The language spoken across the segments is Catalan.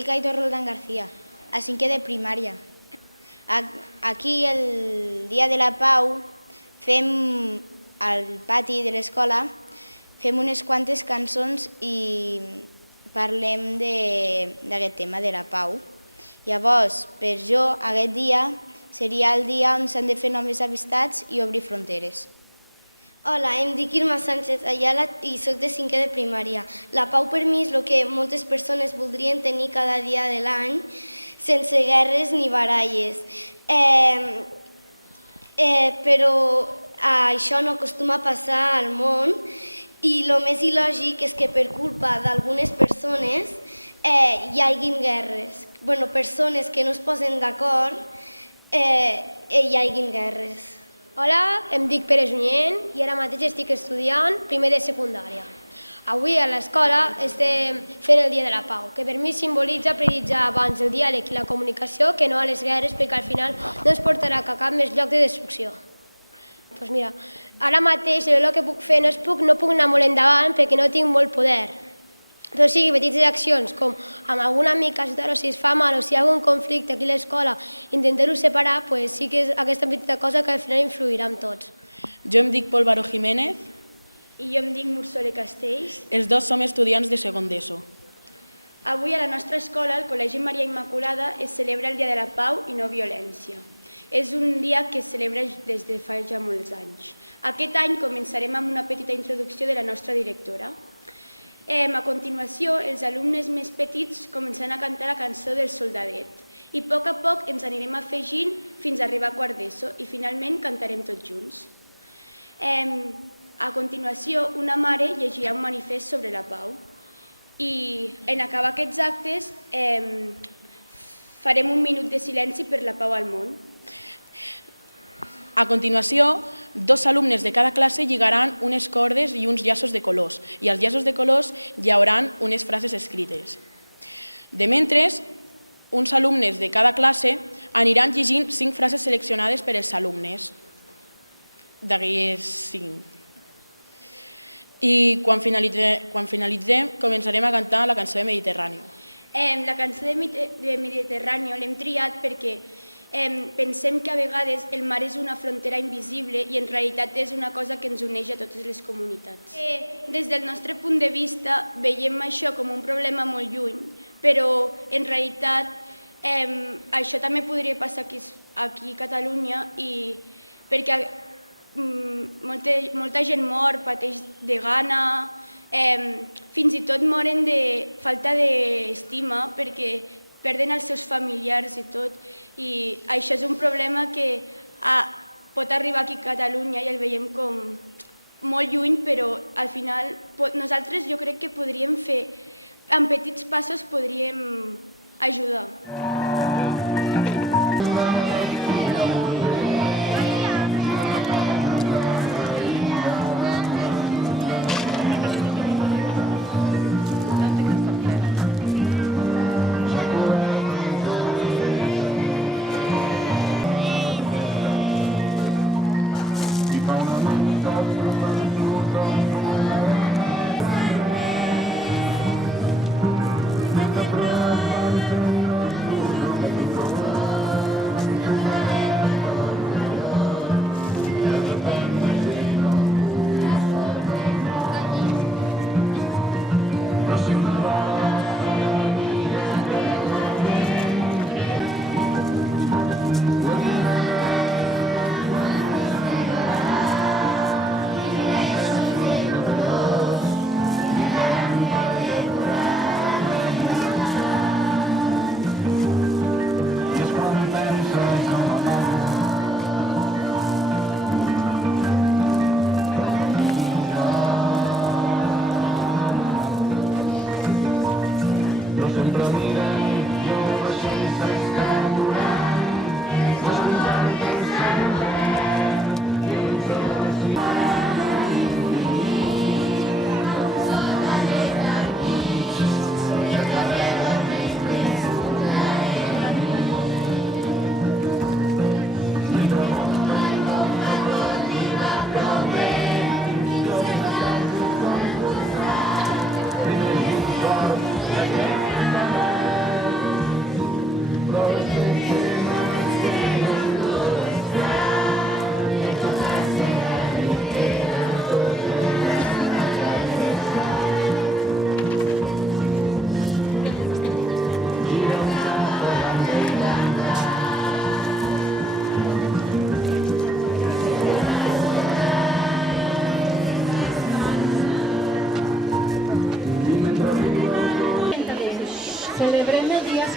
dic Aitor Roldán García, a 5è de primària. Aquí, el dia de la pau, fem al pati de l'escola, fem unes quantes cançons i parlem d'aquest tema de la pau. Llavors, per jo, aquest dia seria el dia on s'han de fer noves amistats i obrir fronteres. Hola, em dic Irma Sánchez Ayala i soc de 5è de primària. La pau per mi és el que moltes persones voldrien tenir cada dia de l'any, sense guerres ni baralles. Però això no acostuma a passar al món i el més il·lògic és que per culpa d'algunes persones hi hagin guerres. Persones que no es posen d'acord hi hagin guerres. Hola, em dic Pere Junyent i ara mateix estic estudiant primer de secundària. Avui a l'escola estem fent el Dia de la Pau, que per mi simbolitza prioritzar abans el diàleg i la comunicació que no a les guerres, perquè al final no ens portarà a cap més lloc de destrucció. Doncs mira, ara mateix el que puc fer no puc anar molt endavant perquè no tinc molt poder. Però sí, petites accions, com amb algun amic ajudar-lo si es fa mal o si hi ha algun conflicte aquí a l'escola, intentar-ho separar, sí que és aquesta petita cosa que al final influirà en tots. Jo em dic Pol Baró Jiménez. I jo em dic Mursole Castells. Els dos som estudiants de segon d'ESO. Avui a la nostra escola, al Col·legi Maria Immaculada, es celebra el Dia de la Pau i no violència. És un dia que es celebra des de fa ja molts anys. Aquest any començarem amb una petita introducció de la nostra directora. A continuació, els alumnes més petits començaran a cantar la cançó del soldadet i a poc ens anirem afegint fins a arribar a quart d'ESO i finalment cantarem tots junts. A continuació, una mare llegirà un manifest sobre la pau i en acabar aquests actes farem un minut de silenci per la pau al món. A continuació, dos alumnes de cada classe lligaran unes cordes i uns llaços de colors i als llaços de colors hi haurà unes frases escrites. De mentre, uns alumnes de cada classe aniran llegint 5 frases seleccionades per als alumnes d'aquelles 5. I quan finalitzem començarem a cantar la cançó de Mediterrani. La cançó de Mediterrani l'hem triat perquè pensem que a vegades el mar és una frontera invisible i en realitat és una cosa que ens uneix a totes les comunitats. Des del nostre punt de vista veiem això com un problema molt lluny, però en realitat això també podria passar aquí a Catalunya perquè molta gent mor, pateix de gana, fins i tot moren de falta d'estima perquè perden els seus familiars i tot, i això és un problema que pot arribar aquí a Catalunya i el veiem com molt lluny, però al final nosaltres jo crec que podríem fer, amb petits passos podríem ajudar.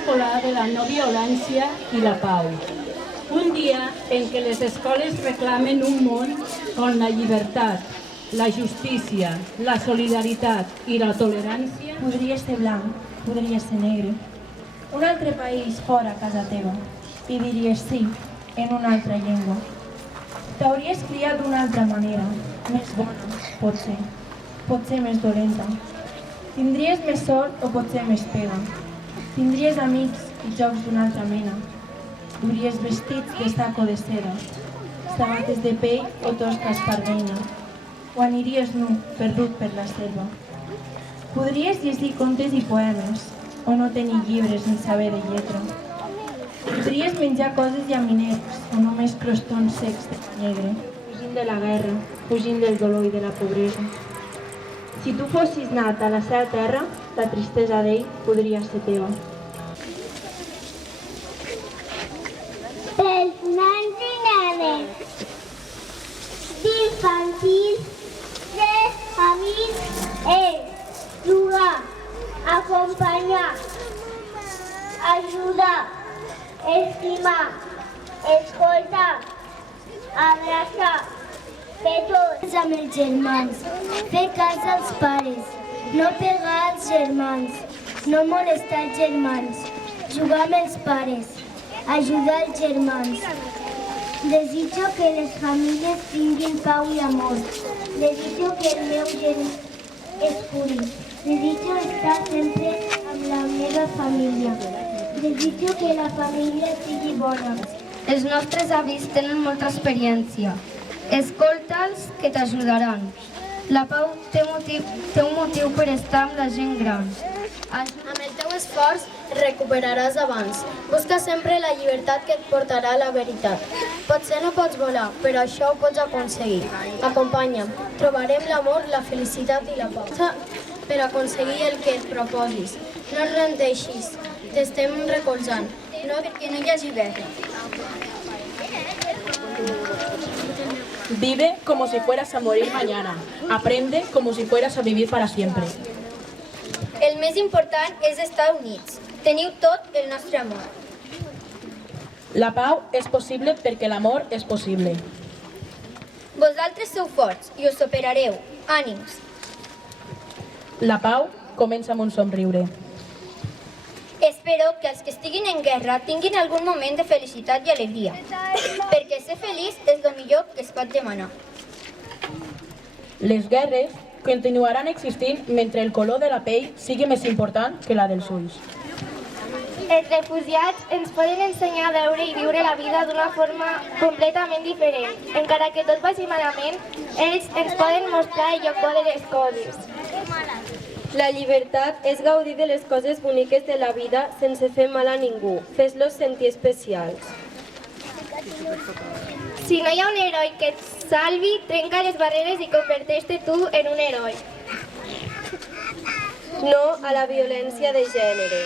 escolar de la no violència i la pau. Un dia en què les escoles reclamen un món on la llibertat, la justícia, la solidaritat i la tolerància... Podria ser blanc, podria ser negre. Un altre país fora casa teva i diries sí en una altra llengua. T'hauries criat d'una altra manera, més bona, potser més dolenta. Tindries més sort o potser més pega. Tindries amics i jocs d'una altra mena. Duries vestits de sac o de seda, sabates de pell o tosca espardenya. O aniries nu, perdut per la selva. Podries llegir contes i poemes, o no tenir llibres ni saber de lletra. Podries menjar coses llamineres, o només crostons secs de pa negre, fugint de la guerra, fugint del dolor i de la pobresa. Si tu fossis nat a la seva terra, la tristesa d'ell podria ser teva. Pels nens i nenes d'infantil, ser amics és jugar, acompanyar, ajudar, estimar, escoltar, abraçar, fer tots amb els germans, fer cas als pares, no pegar als germans, no molestar els germans, jugar amb els pares, ajudar els germans. Desitjo que les famílies tinguin pau i amor. Desitjo que el meu germà es curi. Desitjo estar sempre amb la meva família. Desitjo que la família sigui bona. Els nostres avis tenen molta experiència. Escolta'ls que t'ajudaran. La Pau té un motiu per estar amb la gent gran. Amb el teu esforç recuperaràs abans. Busca sempre la llibertat que et portarà a la veritat. Potser no pots volar, però això ho pots aconseguir. Acompanya'm. Trobarem l'amor, la felicitat i la pau. Per aconseguir el que et proposis. No et rendeixis. T'estem recolzant. No, que no hi hagi guerra. Vive como si fueras a morir mañana. Aprende como si fueras a vivir para siempre. El més important és estar units. Teniu tot el nostre amor. La pau és possible perquè l'amor és possible. Vosaltres sou forts i us superareu. Ànims. La pau comença amb un somriure. Espero que els que estiguin en guerra tinguin algun moment de felicitat i alegria, perquè ser feliç és el millor que es pot demanar. Les guerres continuaran existint mentre el color de la pell sigui més important que la dels ulls. Els refugiats ens poden ensenyar a veure i viure la vida d'una forma completament diferent. Encara que tot vagi malament, ells ens poden mostrar el lloc bo de les coses. La llibertat és gaudir de les coses boniques de la vida sense fer mal a ningú. Fes-los sentir especials. Si no hi ha un heroi que et salvi, trenca les barreres i converteix-te tu en un heroi. No a la violència de gènere.